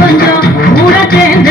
sueño, júrate